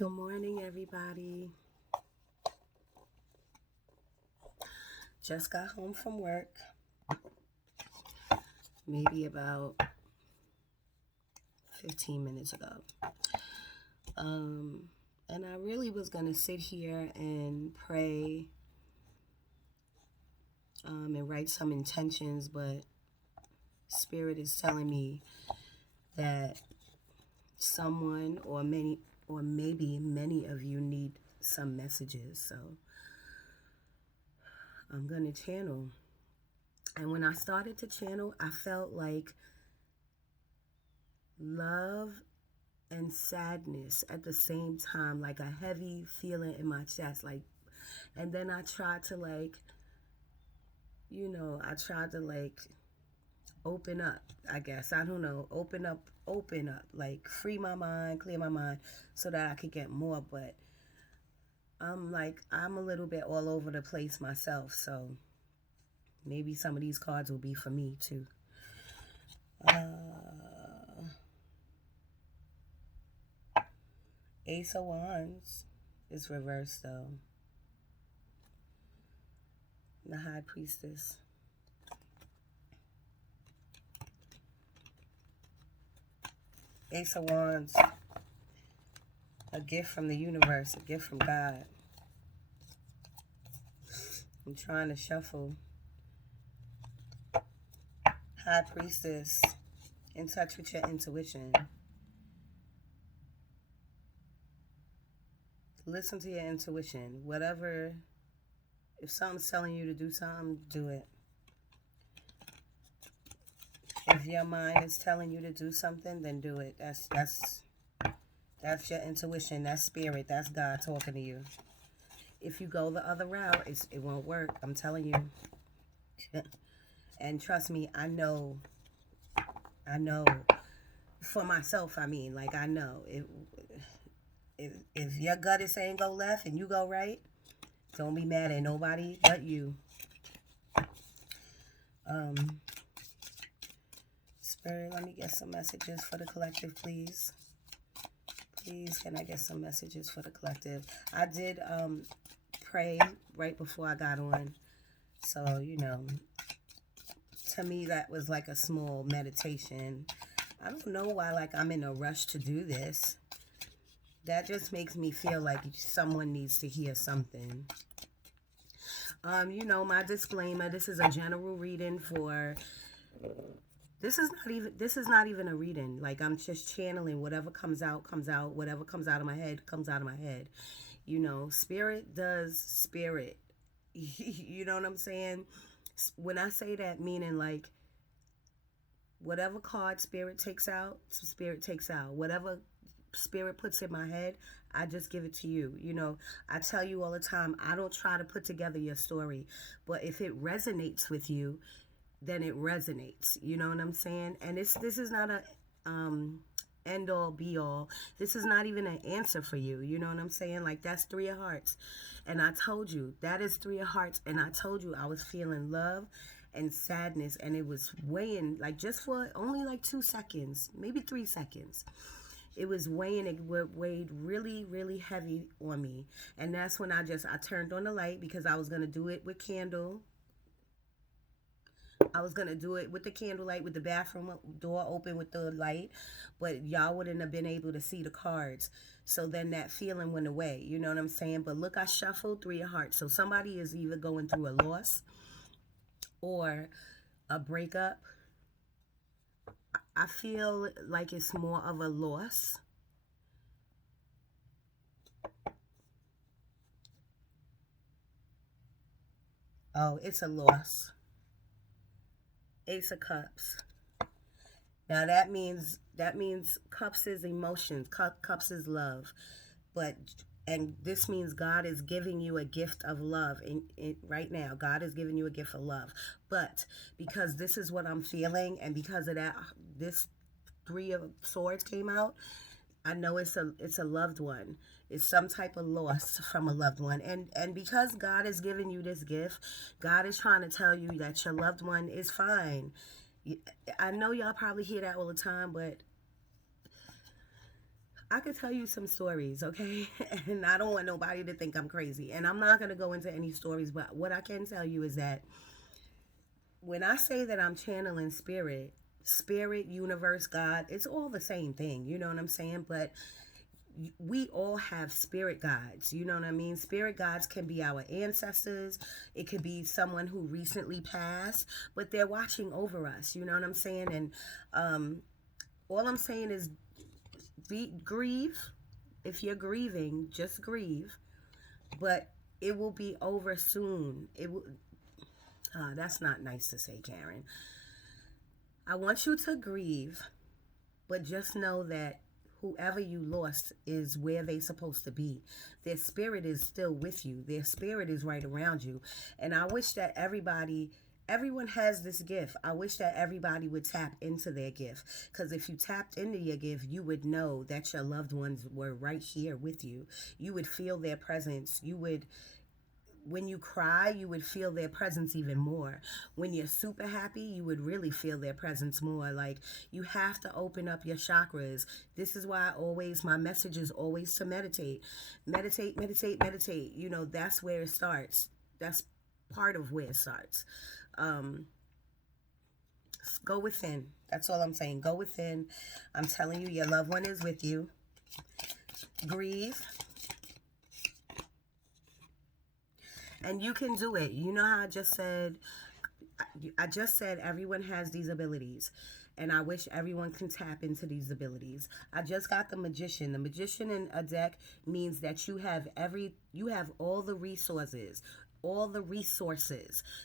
Good morning, everybody. Just got home from work, maybe about 15 minutes ago. And I really was going to sit here and pray and write some intentions, but Spirit is telling me that someone or maybe many of you need some messages. So I'm going to channel. And when I started to channel, I felt like love and sadness at the same time, like a heavy feeling in my chest, and then I tried to open up, I guess, I don't know, open up, like free my mind, clear my mind so that I could get more. But I'm a little bit all over the place myself, so maybe some of these cards will be for me too. Ace of Wands is reversed though. The High Priestess. Ace of Wands. A gift from the universe. A gift from God. I'm trying to shuffle. High Priestess. In touch with your intuition. Listen to your intuition. Whatever. If something's telling you to do something, do it. If your mind is telling you to do something, then do it. That's your intuition. That's spirit. That's God talking to you. If you go the other route, it won't work. I'm telling you. And trust me, I know. For myself, I mean, I know. If your gut is saying go left and you go right, don't be mad at nobody but you. Spirit, let me get some messages for the collective, please. Please, can I get some messages for the collective? I did pray right before I got on. So, to me, that was like a small meditation. I don't know why, I'm in a rush to do this. That just makes me feel like someone needs to hear something. My disclaimer, this is a general reading for... This is not even a reading. I'm just channeling. Whatever comes out, comes out. Whatever comes out of my head, comes out of my head. Spirit does spirit. You know what I'm saying? When I say that, meaning whatever card spirit takes out, spirit takes out. Whatever spirit puts in my head, I just give it to you. I tell you all the time, I don't try to put together your story, but if it resonates with you, then it resonates. You know what I'm saying? And this is not a end all be all. This is not even an answer for you. You know what I'm saying? That's Three of Hearts. And I told you, that is Three of Hearts. And I told you I was feeling love and sadness. And it was weighing, just for only 2 seconds, maybe 3 seconds. It was weighing, it weighed really, really heavy on me. And that's when I turned on the light because I was going to do it with candle. I was going to do it with the candlelight, with the bathroom door open with the light, but y'all wouldn't have been able to see the cards. So then that feeling went away. You know what I'm saying? But look, I shuffled Three of Hearts. So somebody is either going through a loss or a breakup. I feel like it's more of a loss. Oh, it's a loss. Ace of Cups. Now that means cups is emotions, cups is love, and this means God is giving you a gift of love right now. God is giving you a gift of love, but because this is what I'm feeling, and because of that, this Three of Swords came out. I know it's a loved one. It's some type of loss from a loved one. And because God is giving you this gift, God is trying to tell you that your loved one is fine. I know y'all probably hear that all the time, but I could tell you some stories, okay? And I don't want nobody to think I'm crazy. And I'm not going to go into any stories, but what I can tell you is that when I say that I'm channeling spirit, spirit, universe, God, it's all the same thing. You know what I'm saying? But we all have spirit guides. You know what I mean? Spirit guides can be our ancestors. It could be someone who recently passed, but they're watching over us. You know what I'm saying? And all I'm saying is grieve. If you're grieving, just grieve. But it will be over soon. It will. That's not nice to say, Karen. I want you to grieve, but just know that whoever you lost is where they supposed to be. Their spirit is still with you. Their spirit is right around you. And I wish that everyone has this gift. I wish that everybody would tap into their gift. Because if you tapped into your gift, you would know that your loved ones were right here with you. You would feel their presence. You would, when you cry, you would feel their presence even more. When you're super happy, you would really feel their presence more. Like, you have to open up your chakras. This is why my message is always to meditate. Meditate, meditate, meditate. You know, that's where it starts. That's part of where it starts. Um, go within. That's all I'm saying. Go within. I'm telling you, your loved one is with you. Grieve. And you can do it. You know how I just said everyone has these abilities. And I wish everyone can tap into these abilities. I just got the magician. The magician in a deck means that you have all the resources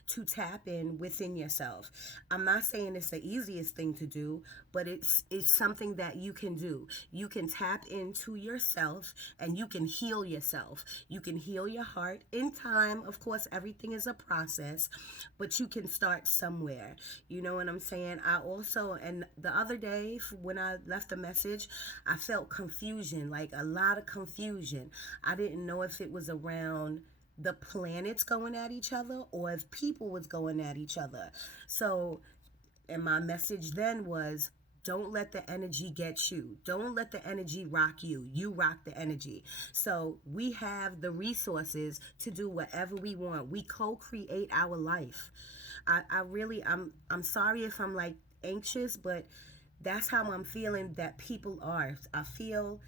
to tap in within yourself. I'm not saying it's the easiest thing to do, but it's something that you can do. You can tap into yourself and you can heal yourself. You can heal your heart in time. Of course, everything is a process, but you can start somewhere. You know what I'm saying? And the other day when I left a message, I felt confusion, like a lot of confusion. I didn't know if it was around the planets going at each other or if people was going at each other. So, and my message then was, don't let the energy get you. Don't let the energy rock you. You rock the energy. So we have the resources to do whatever we want. We co-create our life. I'm sorry if I'm like anxious, but that's how I'm feeling that people are. I feel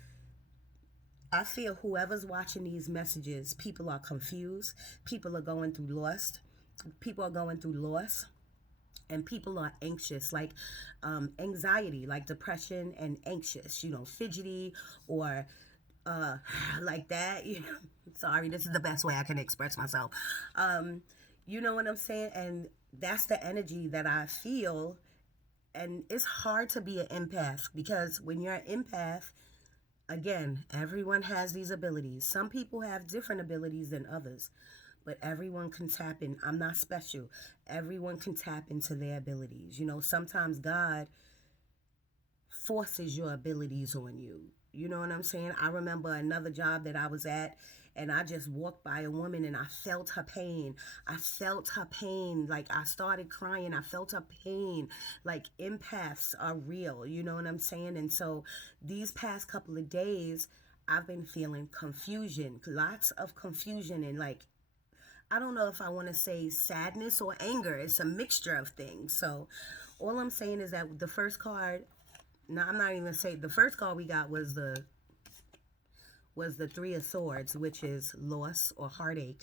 whoever's watching these messages, people are confused. People are going through loss. People are going through loss. And people are anxious, like anxiety, like depression and anxious, fidgety or like that. Sorry, this is the best way I can express myself. You know what I'm saying? And that's the energy that I feel. And it's hard to be an empath because when you're an empath, again, everyone has these abilities. Some people have different abilities than others, but everyone can tap in. I'm not special. Everyone can tap into their abilities. Sometimes God forces your abilities on you. You know what I'm saying? I remember another job that I was at, and I just walked by a woman and I felt her pain. I felt her pain. Like, I started crying. I felt her pain. Like, empaths are real. You know what I'm saying? And so these past couple of days, I've been feeling confusion, lots of confusion, and like, I don't know if I want to say sadness or anger. It's a mixture of things. So all I'm saying is that the first card, no, I'm not even going to say, the first card we got was the Three of Swords, which is loss or heartache.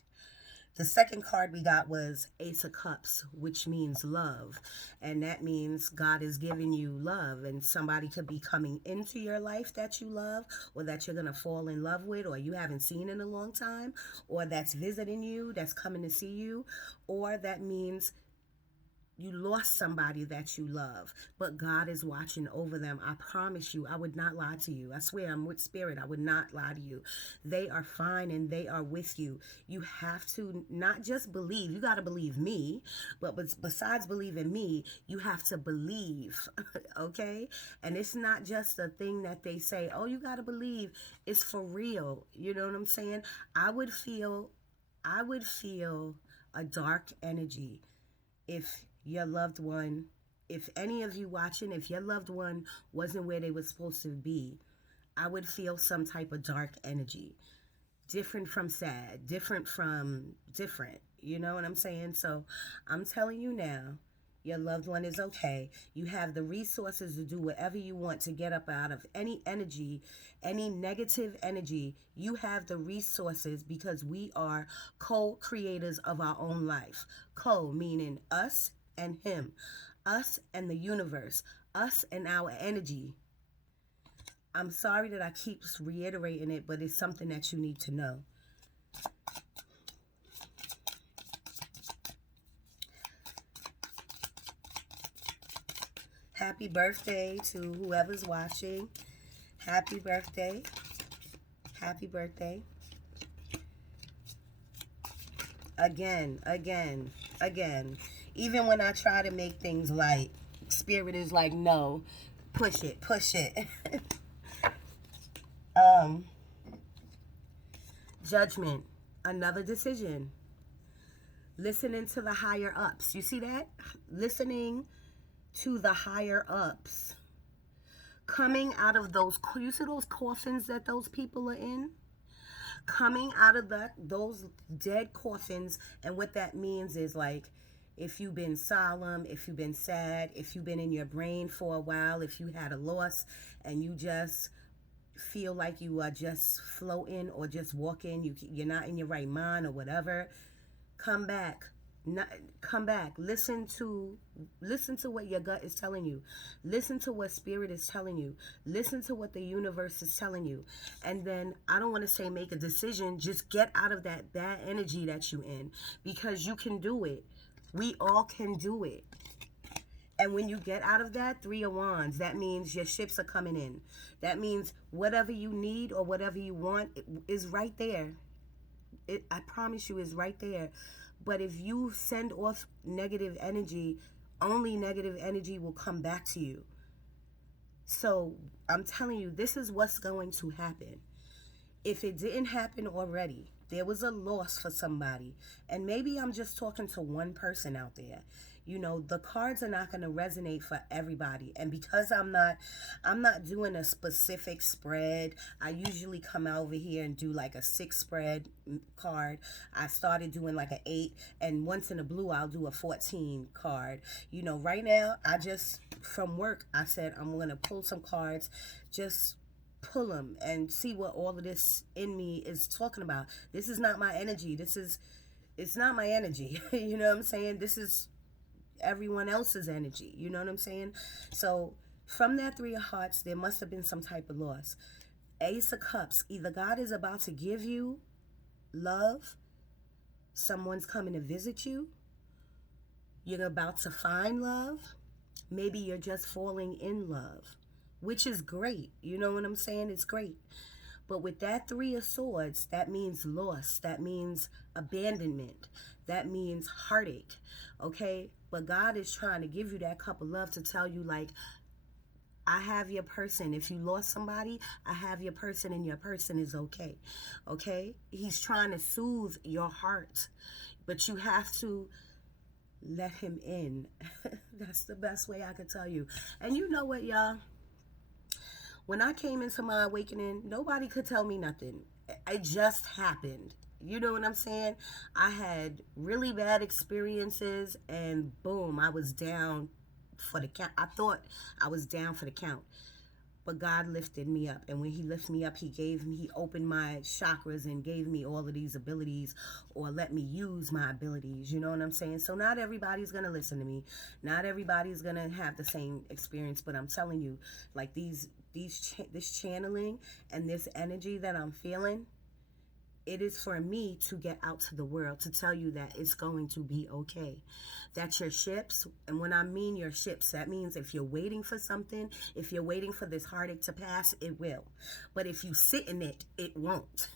The second card we got was Ace of Cups, which means love. And that means God is giving you love. And somebody could be coming into your life that you love, or that you're going to fall in love with, or you haven't seen in a long time, or that's visiting you, that's coming to see you, or that means you lost somebody that you love, but God is watching over them. I promise you, I would not lie to you. I swear, I'm with spirit. I would not lie to you. They are fine and they are with you. You have to not just believe. You got to believe me, but besides believing me, you have to believe, okay? And it's not just a thing that they say, oh, you got to believe. It's for real. You know what I'm saying? I would feel a dark energy if your loved one, if any of you watching, if your loved one wasn't where they were supposed to be. I would feel some type of dark energy, different from sad, different from different. You know what I'm saying? So I'm telling you now, your loved one is okay. You have the resources to do whatever you want to get up out of any energy, any negative energy. You have the resources because we are co creators of our own life. Co meaning us and him, us and the universe, us and our energy. I'm sorry that I keep reiterating it, but it's something that you need to know. Happy birthday to whoever's watching. Happy birthday. Happy birthday. Again, again, again. Even when I try to make things light, Spirit is like, no, push it, push it. um, Judgment, another decision. Listening to the higher ups. You see that? Listening to the higher ups. Coming out of those, you see those coffins that those people are in? Coming out of those dead coffins, and what that means is like, if you've been solemn, if you've been sad, if you've been in your brain for a while, if you had a loss and you just feel like you are just floating or just walking, you're not in your right mind or whatever, come back. Not, come back. Listen to what your gut is telling you. Listen to what spirit is telling you. Listen to what the universe is telling you. And then I don't want to say make a decision, just get out of that bad energy that you in, because you can do it. We all can do it. And when you get out of that, 3 of Wands, that means your ships are coming in. That means whatever you need or whatever you want is right there. I promise you, is right there. But if you send off negative energy, only negative energy will come back to you. So I'm telling you, this is what's going to happen. If it didn't happen already, there was a loss for somebody. And maybe I'm just talking to one person out there. You know, the cards are not going to resonate for everybody. And because I'm not doing a specific spread. I usually come over here and do like a 6 spread card. I started doing like an 8, and once in a blue I'll do a 14 card. You know, right now I just, from work, I said I'm going to pull some cards, just pull them and see what all of this in me is talking about. This is not my energy. It's not my energy. You know what I'm saying? This is everyone else's energy. You know what I'm saying? So from that 3 of Hearts, there must have been some type of loss. Ace of Cups, either God is about to give you love, someone's coming to visit you, you're about to find love, maybe you're just falling in love, which is great. You know what I'm saying? It's great. But with that 3 of Swords, that means loss. That means abandonment. That means heartache. Okay? But God is trying to give you that cup of love to tell you, like, I have your person. If you lost somebody, I have your person, and your person is okay. Okay? He's trying to soothe your heart. But you have to let him in. That's the best way I could tell you. And you know what, y'all? When I came into my awakening, nobody could tell me nothing. It just happened. You know what I'm saying? I had really bad experiences, and boom, I was down for the count. I thought I was down for the count. But God lifted me up. And when he lifted me up, he opened my chakras and gave me all of these abilities, or let me use my abilities. You know what I'm saying? So not everybody's going to listen to me. Not everybody's going to have the same experience. But I'm telling you, like this channeling and this energy that I'm feeling, it is for me to get out to the world to tell you that it's going to be okay. That your ships, and when I mean your ships, that means if you're waiting for something, if you're waiting for this heartache to pass, it will. But if you sit in it, it won't.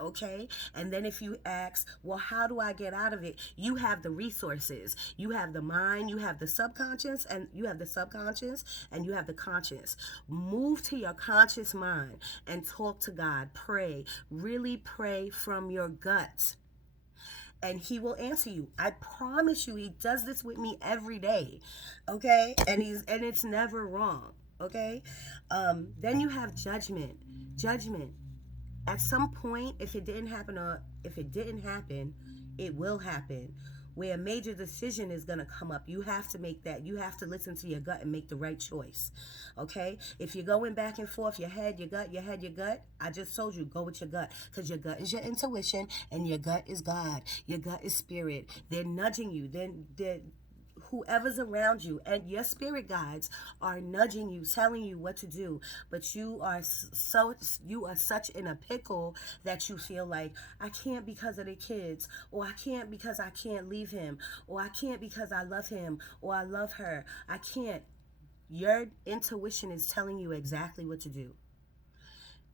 Okay? And then if you ask, well, how do I get out of it? You have the resources. You have the mind, you have the subconscious, and you have the conscious. Move to your conscious mind and talk to God. Pray. Really pray from your gut. And he will answer you. I promise you, he does this with me every day. Okay? And it's never wrong. Okay. Then you have judgment. Judgment. At some point, if it didn't happen, or if it didn't happen, it will happen. Where a major decision is going to come up, you have to make that. You have to listen to your gut and make the right choice. Okay? If you're going back and forth, your head, your gut, your head, your gut, I just told you, go with your gut. Because your gut is your intuition and your gut is God. Your gut is spirit. They're nudging you. They're whoever's around you, and your spirit guides are nudging you, telling you what to do, but you are such in a pickle that you feel like, I can't because of the kids, or I can't because I can't leave him, or I can't because I love him, or I love her. I can't. Your intuition is telling you exactly what to do.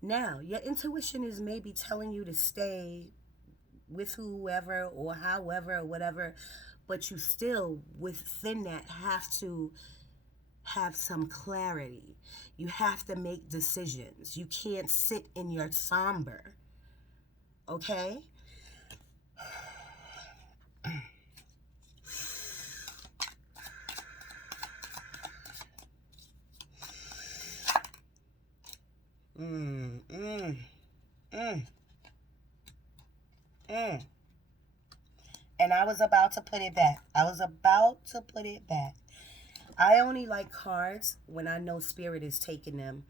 Now, your intuition is maybe telling you to stay with whoever or however or whatever, but you still within that have to have some clarity. You have to make decisions. You can't sit in your somber. Okay? Mm, mm, mm, mm. And I was about to put it back. I was about to put it back. I only like cards when I know spirit is taking them.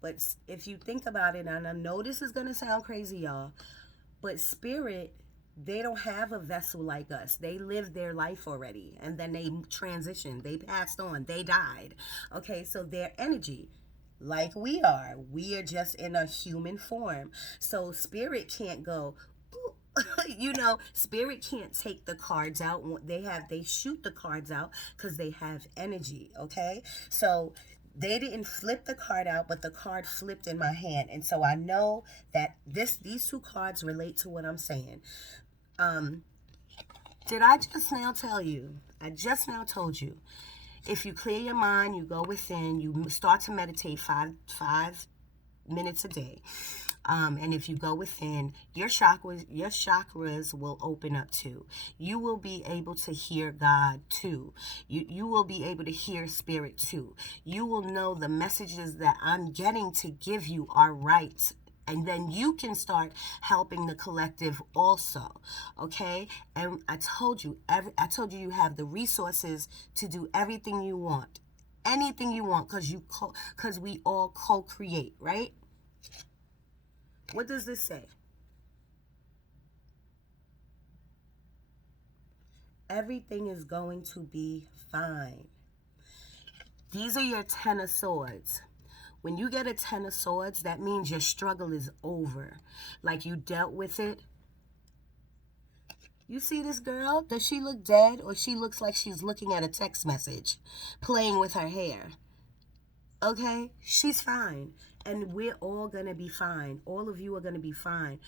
But if you think about it, and I know this is going to sound crazy, y'all, but spirit, they don't have a vessel like us. They lived their life already, and then they transitioned. They passed on. They died. Okay, so their energy, like we are just in a human form. So spirit can't go, spirit can't take the cards out. They shoot the cards out because they have energy. Okay, so they didn't flip the card out, but the card flipped in my hand, and so I know that these two cards relate to what I'm saying. um did I just now tell you? I just now told you, if you clear your mind, you go within, you start to meditate five minutes a day. And if you go within, your chakras will open up too. You will be able to hear God too. You will be able to hear spirit too. You will know the messages that I'm getting to give you are right. And then you can start helping the collective also. Okay? And I told you you have the resources to do everything you want. Anything you want, because we all co-create, right? What does this say? Everything is going to be fine. These are your 10 of swords. When you get a 10 of swords, that means your struggle is over. Like you dealt with it. You see this girl? Does she look dead, or she looks like she's looking at a text message, playing with her hair? Okay? She's fine. And we're all going to be fine. All of you are going to be fine.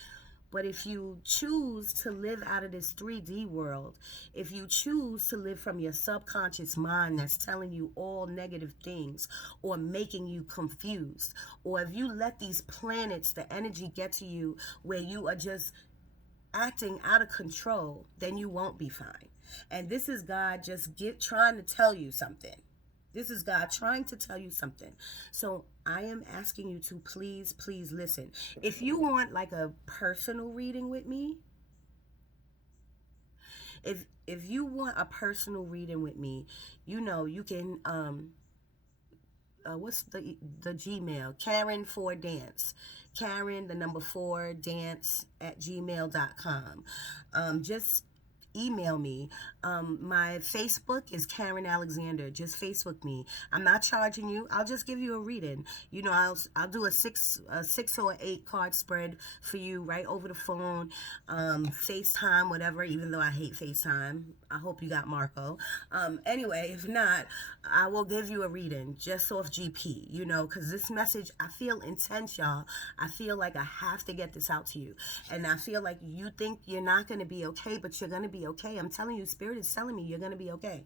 But if you choose to live out of this 3D world, if you choose to live from your subconscious mind that's telling you all negative things or making you confused, or if you let these planets, the energy get to you where you are just acting out of control, then you won't be fine. And this is God just trying to tell you something. This is God trying to tell you something. So I am asking you to please, please listen. If you want like a personal reading with me, if you want a personal reading with me, you can what's the Gmail? Karen, the number 4 dance at gmail.com. Just email me. My Facebook is Karen Alexander. Just Facebook me. I'm not charging you. I'll just give you a reading. I'll do a six or 8 card spread for you right over the phone, FaceTime, whatever. Even though I hate FaceTime, I hope you got Marco. Anyway, if not, I will give you a reading just off GP. Because this message, I feel intense, y'all. I feel like I have to get this out to you, and I feel like you think you're not going to be okay, but you're going to be okay. I'm telling you, Spirit is telling me you're going to be okay.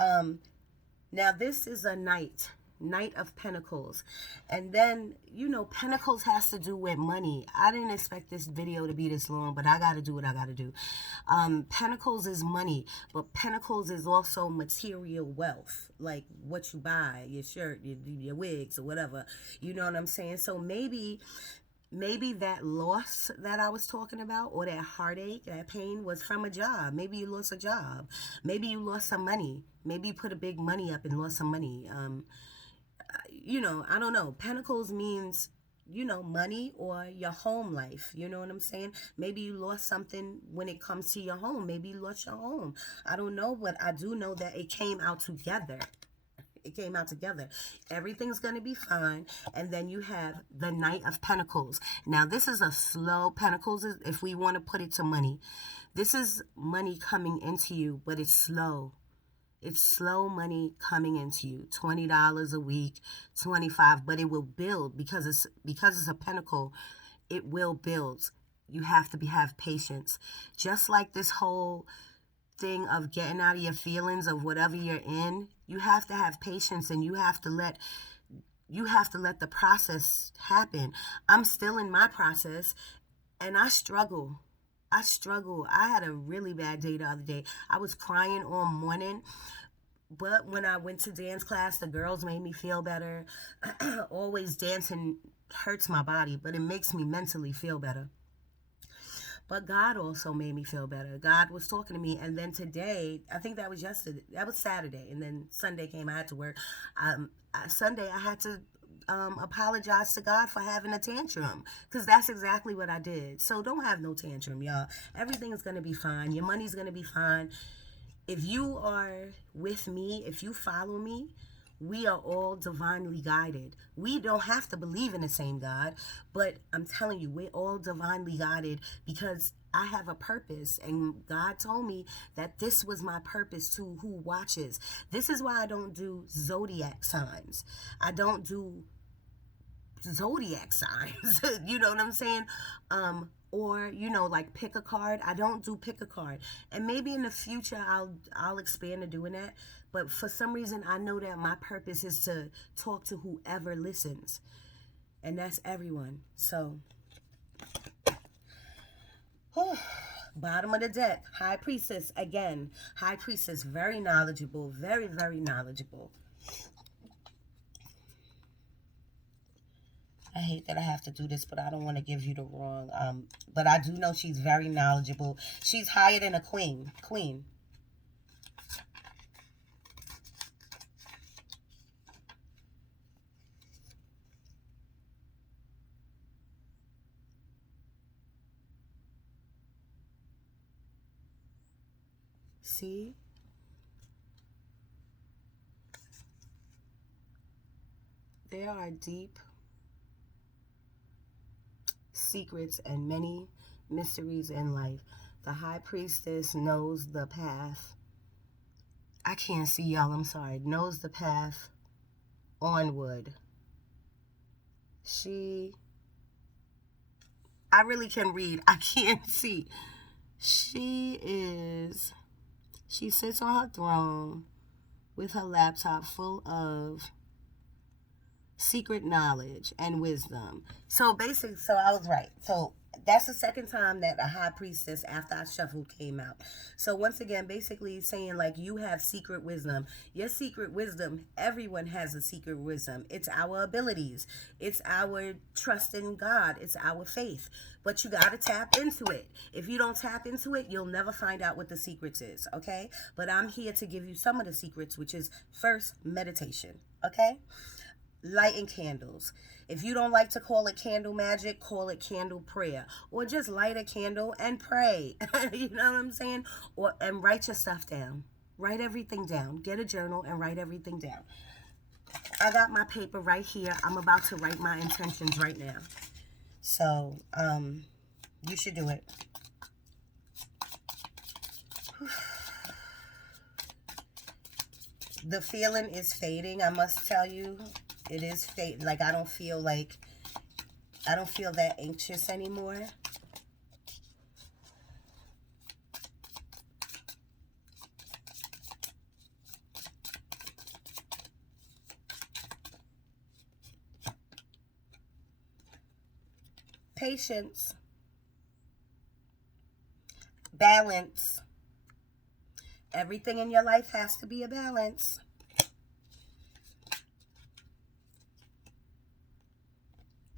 Now this is a knight. Knight of Pentacles. And then, you know, Pentacles has to do with money. I didn't expect this video to be this long, but I got to do what I got to do. Pentacles is money, but Pentacles is also material wealth, like what you buy, your shirt, your wigs, or whatever. You know what I'm saying? So maybe that loss that I was talking about, or that heartache, that pain, was from a job. Maybe you lost a job. Maybe you lost some money. Maybe you put a big money up and lost some money. You know, I don't know. Pentacles means, you know, money or your home life. You know what I'm saying? Maybe you lost something when it comes to your home. Maybe you lost your home. I don't know, but I do know that it came out together. It came out together. Everything's going to be fine. And then you have the Knight of Pentacles. Now, this is a slow Pentacles, if we want to put it to money. This is money coming into you, but it's slow. It's slow money coming into you. $20 a week, $25, but it will build because it's a pentacle. It will build. You have to have patience. Just like this whole thing of getting out of your feelings of whatever you're in, you have to have patience, and you have to let the process happen. I'm still in my process, and I struggle. I had a really bad day the other day. I was crying all morning, but when I went to dance class, the girls made me feel better. Always dancing hurts my body, but it makes me mentally feel better. But God also made me feel better. God was talking to me. And then today, I think that was yesterday. That was Saturday. And then Sunday came. I had to work. Sunday, I had to apologize to God for having a tantrum. Because that's exactly what I did. So don't have no tantrum, y'all. Everything is going to be fine. Your money's going to be fine. If you are with me, if you follow me, we are all divinely guided. We don't have to believe in the same God, but I'm telling you, we're all divinely guided because I have a purpose, and God told me that this was my purpose to who watches. This is why I don't do zodiac signs. I don't do zodiac signs. You know what I'm saying? Or, you know, like pick a card. I don't do pick a card. And maybe in the future I'll expand to doing that. But for some reason I know that my purpose is to talk to whoever listens. And that's everyone. So bottom of the deck, High Priestess again. High Priestess, very knowledgeable, very, very knowledgeable. I hate that I have to do this, but I don't want to give you the wrong. But I do know she's very knowledgeable. She's higher than a queen. Queen. See? There are deep secrets and many mysteries in life. The High Priestess knows the path. I can't see y'all, I'm sorry. Knows the path onward. I really can read. I can't see. She sits on her throne with her laptop full of secret knowledge and wisdom. So basically, so I was right. So that's the second time that a High Priestess after I shuffled came out. So once again, basically saying like you have secret wisdom. Your secret wisdom, everyone has a secret wisdom. It's our abilities. It's our trust in God. It's our faith. But you got to tap into it. If you don't tap into it, you'll never find out what the secrets is, okay? But I'm here to give you some of the secrets, which is first, meditation, okay? Lighting candles. If you don't like to call it candle magic, call it candle prayer, or just light a candle and pray. You know what I'm saying? And write your stuff down. Write everything down. Get a journal and write everything down. I got my paper right here. I'm about to write my intentions right now. So, you should do it. The feeling is fading, I must tell you. It is fading. Like, I don't feel that anxious anymore. patience, balance. Everything in your life has to be a balance.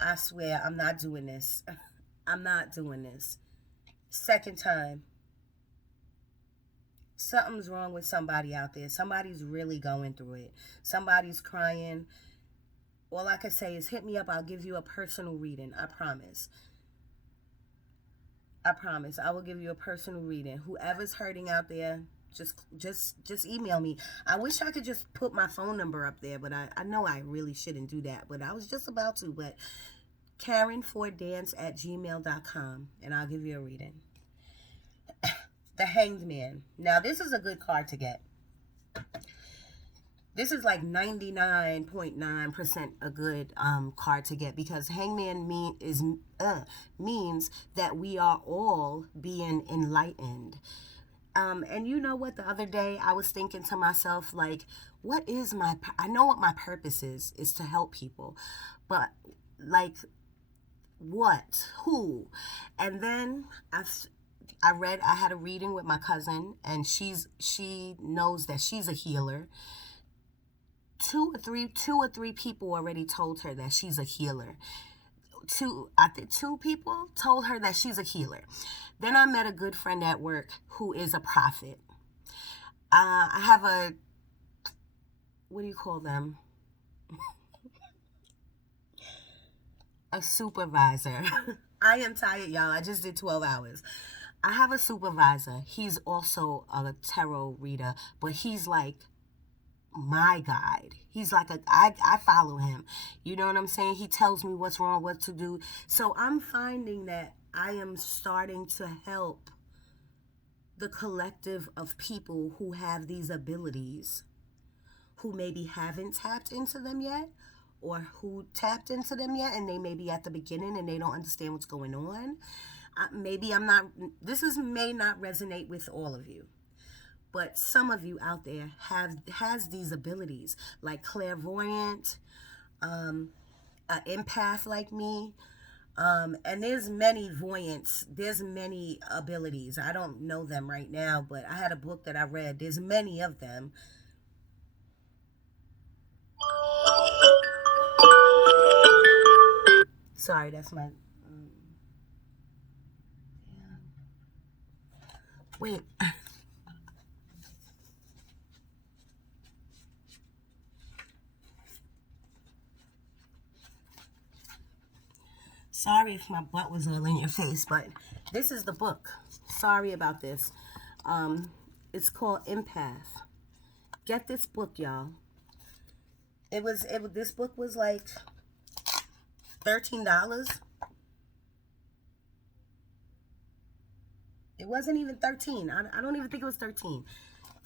I swear, I'm not doing this. I'm not doing this. Second time. Something's wrong with somebody out there. Somebody's really going through it. Somebody's crying. All I can say is hit me up. I'll give you a personal reading. I promise. I promise. I will give you a personal reading. Whoever's hurting out there, just email me. I wish I could just put my phone number up there, but I know I really shouldn't do that. But I was just about to. But Karen4Dance@gmail.com, and I'll give you a reading. The Hanged Man. Now, this is a good card to get. This is like 99.9% a good card to get, because Hangman means that we are all being enlightened. And you know what? The other day I was thinking to myself, like, what is I know what my purpose is to help people, but like, what? Who? And then I had a reading with my cousin, and she knows that she's a healer. Two or three people already told her that she's a healer. Two people told her that she's a healer. Then I met a good friend at work who is a prophet. I have what do you call them? A supervisor. I am tired, y'all. I just did 12 hours. I have a supervisor. He's also a tarot reader, but he's like my guide. He's like I follow him. You know what I'm saying? He tells me what's wrong, what to do. So I'm finding that I am starting to help the collective of people who have these abilities, who maybe haven't tapped into them yet, or who tapped into them yet and they may be at the beginning and they don't understand what's going on. May not resonate with all of you, but some of you out there has these abilities, like clairvoyant, an empath like me, and there's many voyants. There's many abilities. I don't know them right now, but I had a book that I read. There's many of them. Sorry, that's my. Wait. Sorry if my butt was all in your face, but this is the book. Sorry about this. It's called Empath. Get this book, y'all. This book was like $13. It wasn't even 13. I don't even think it was 13.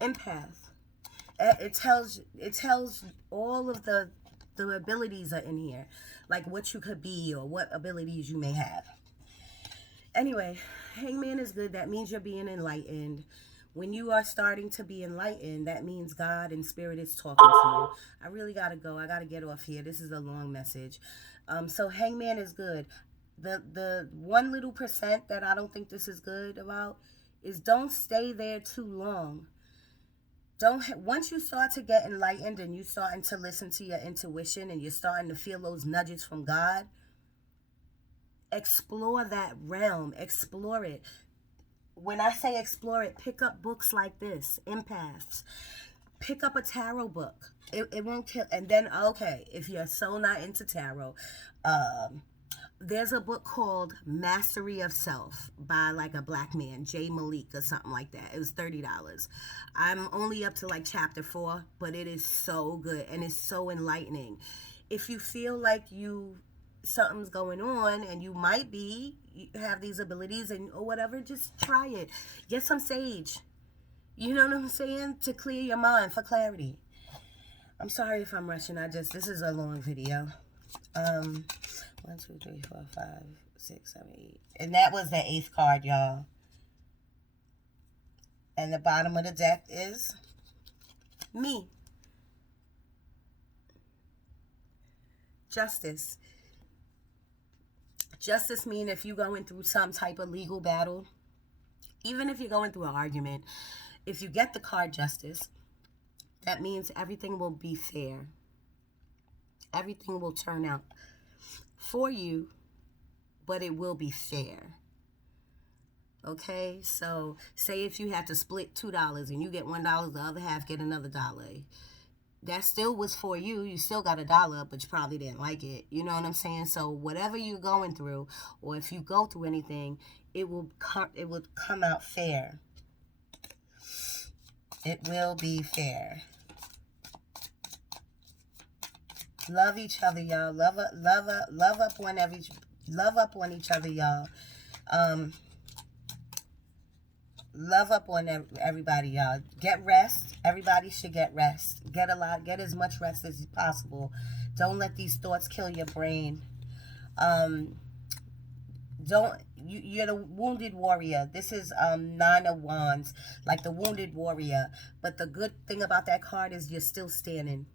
Empath. It tells all of the abilities are in here, like what you could be or what abilities you may have. Anyway, Hangman is good. That means you're being enlightened. When you are starting to be enlightened, that means God and Spirit is talking to you. I really gotta go. I gotta get off here. This is a long message. So Hangman is good. The one little percent that I don't think this is good about is don't stay there too long. Once you start to get enlightened and you starting to listen to your intuition and you're starting to feel those nudges from God, explore that realm. Explore it. When I say explore it, pick up books like this, Empaths. Pick up a tarot book. It won't kill. And then, okay, if you're so not into tarot, there's a book called Mastery of Self by like a black man, Jay Malik or something like that. It was $30. I'm only up to like chapter 4, but it is so good and it's so enlightening. If you feel like something's going on and you have these abilities and or whatever, just try it. Get some sage. You know what I'm saying? To clear your mind, for clarity. I'm sorry if I'm rushing. This is a long video. 1, 2, 3, 4, 5, 6, 7, 8. And that was the 8th card, y'all. And the bottom of the deck is me. Justice. Justice mean if you're going through some type of legal battle, even if you're going through an argument, if you get the card justice, that means everything will be fair. Everything will turn out for you, but it will be fair. Okay, so say if you had to split $2 and you get $1, the other half get another dollar. That still was for you. You still got $1, but you probably didn't like it. You know what I'm saying? So whatever you're going through, or if you go through anything, it will come out fair. It will be fair. Love each other, y'all. Love up on each other, y'all. Love up on everybody, y'all. Get rest. Everybody should get rest. Get as much rest as possible. Don't let these thoughts kill your brain. You're the wounded warrior. This is Nine of Wands, like the wounded warrior. But the good thing about that card is you're still standing.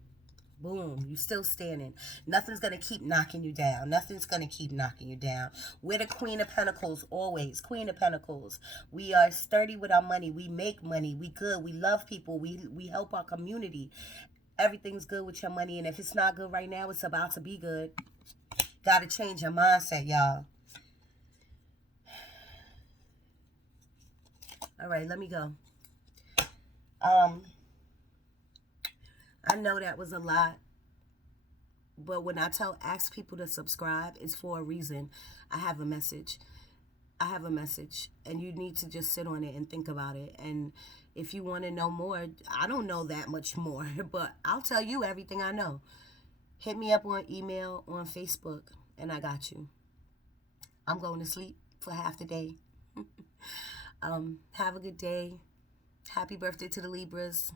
Boom, you still standing. Nothing's going to keep knocking you down. Nothing's going to keep knocking you down. We're the Queen of Pentacles, always. Queen of Pentacles. We are sturdy with our money. We make money. We good. We love people. We help our community. Everything's good with your money. And if it's not good right now, it's about to be good. Got to change your mindset, y'all. All right, let me go. I know that was a lot, but when I ask people to subscribe, it's for a reason. I have a message. I have a message, and you need to just sit on it and think about it. And if you want to know more, I don't know that much more, but I'll tell you everything I know. Hit me up on email, on Facebook, and I got you. I'm going to sleep for half the day. Have a good day. Happy birthday to the Libras.